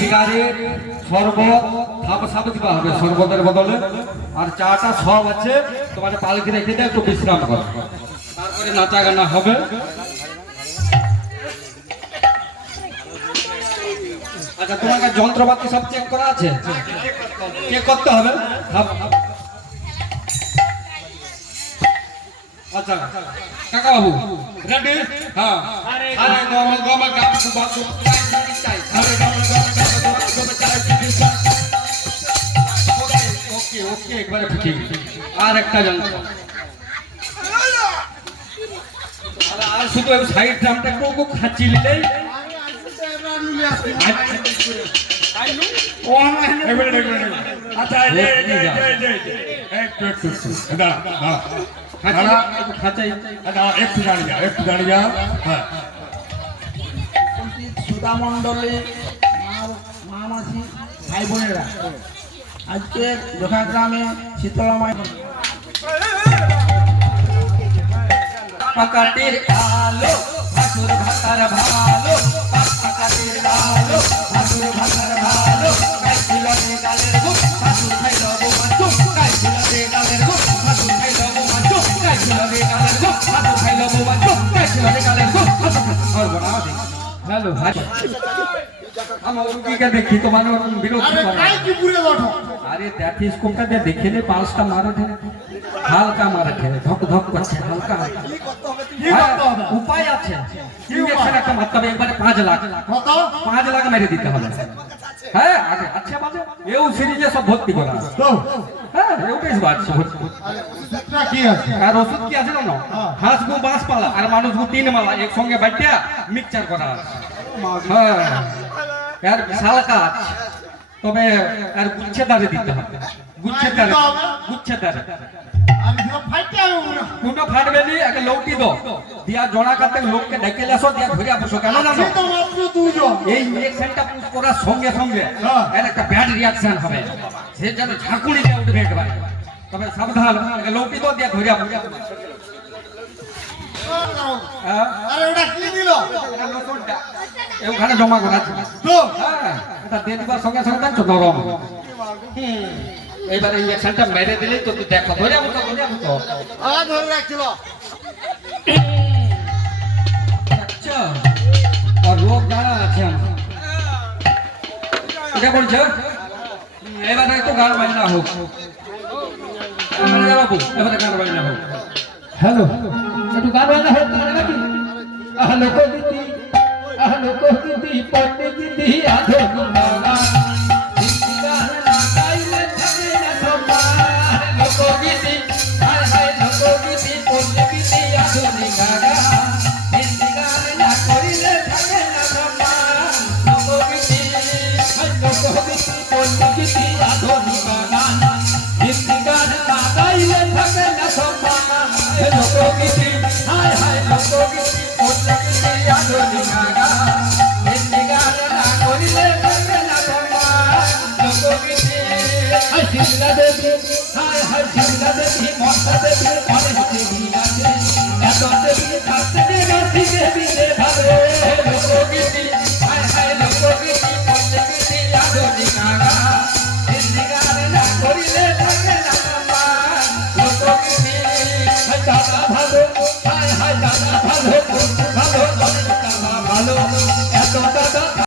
Cigarette শরবত সব দিবা হবে শরবতের বদলে আর চাটা সব আছে তোমার পালকি রেখে দিয়ে একটু বিশ্রাম করো তারপরে নাচা গানা হবে। আচ্ছা তোমাকে যন্ত্রপাতি সব চেক করা আছে চেক করতে হবে। আচ্ছা কাকা বাবু রেডি হ্যাঁ আরে গমল গমল গাবু বাবু চাই আরে গমল গমল ওকে ওকে একবারে ঠিক আর একটা যন্ত্র আর শুধু সাইড ড্রামটা একটু খাচ্ছি নিলেই আচ্ছা একটু দাঁড়িয়ে হ্যাঁ সুধা মন্ডলী মা মাসি ভাই বোনেরা আজকে যথাগ্রামে শীতলামায় পাকাটির আলো ভাসুর ভাতার ভালো পাকাটির আলো ভাসুর ভাতার ভালো কাইছিল রে গালের গো ভাসুর খাইল গো মাছু কাইছিল রে গালের গো ভাসুর খাইল গো মাছু কাইছিল রে গালের গো ভাসুর খাইল গো মাছু কাইছিল রে গালের গো ভাসুর আর বড়া দে হ্যালো ভাই আমার উনকে দেখি তো মানে বিরোধ করে কাই কি পুরে ওঠো আরে দেখি স্কোপটা দিয়ে দেখে নে পাঁচটা মারা ঠে হালকা মারা ঠে ধক ধক করছে হালকা কি করতে হবে উপায় আছে ইনজেকশন একটা মারতে হবে একবারে 5 লাখ কত 5 লাখ মেরে দিতে হবে হ্যাঁ আগে আচ্ছা বাজে এও সিরিজে সব ভর্তি করা তো হ্যাঁ এটাই বাদ ভর্তি সেটা কি আছে আর ওষুধ কি আছে জানো হাঁস গো বাঁশ পালা আর মানুষ গো 3 মালা একসঙ্গে বাটিয়া মিক্সচার করা আছে হ্যাঁ আর বিশাল কাজ তবে আর গুচ্ছেদারে দিতে হবে গুচ্ছেদারে আর সব ফাইটে হবে কোনটা ফাটবে নি একটা লৌটি দো দিয়া জোড়া কাতে লোককে ডেকে লাসো দিয়া ধরে বসো কেন জানো সে তো মাত্র দুজন এই ইনজেকশনটা পুশ করার সঙ্গে সঙ্গে এর একটা ব্যাড রিঅ্যাকশন হবে সে যেন ঝাঁকুনি দিয়ে উঠবে একবারে তবে সাবধান একটা লৌটি দো দিয়া ধরে বসো আরে ওটা কি দিল ওখানে জমা করা আছে তো হ্যাঁ এটা দিয়ে দিবার সঙ্গে সঙ্গে দেখছো নরম এইবারে ইনজেকশনটা মেরে দিলে তো তুই দেখো ধরে তো ধরে রাখছিল আচ্ছা আর লোক যারা আছে এটা বলছে এবারে তো গান বাজনা হোক বাবু এবারে গান বাজনা হোক হ্যালো একটু গান বাজনা হোক নাকি লোকগীতি লোকগীতি পণ্ডিগীতি আধুনিক গান হিন্দি গান না গাইলে থাকে না সম্মান লোকগীতি হায় হায় লোকগীতি পণ্ডিগীতি আধুনিক গান হিন্দি গান না করিলে থাকে না সম্মান লোকগীতি হায় লোকগীতি পণ্ডিগীতি আধুনিক গান হিন্দি গান না গাইলে থাকে না সম্মান লোকগীতি হায় হায় লোকগীতি পণ্ডিগীতি আধুনিক গান হিন্দি গান না করিলে থাকে না সম্মান লোকগীতি হায় শিমলা দেবী হায় হায় শিমলা দেবী মমতা দেবী অনেক দেবী আছে এত দেবী থাকতে দেবী দেবী ভাবে লোকগীতি হায় হায় লোকগীতি পণ্ডিগীতি আধুনিক গান হিন্দি গান না করিলে থাকে না সম্মান লোকগীতি হায় দাদা ভালো হায় হায় দাদা ভালো ভালো ভালো এত দাদা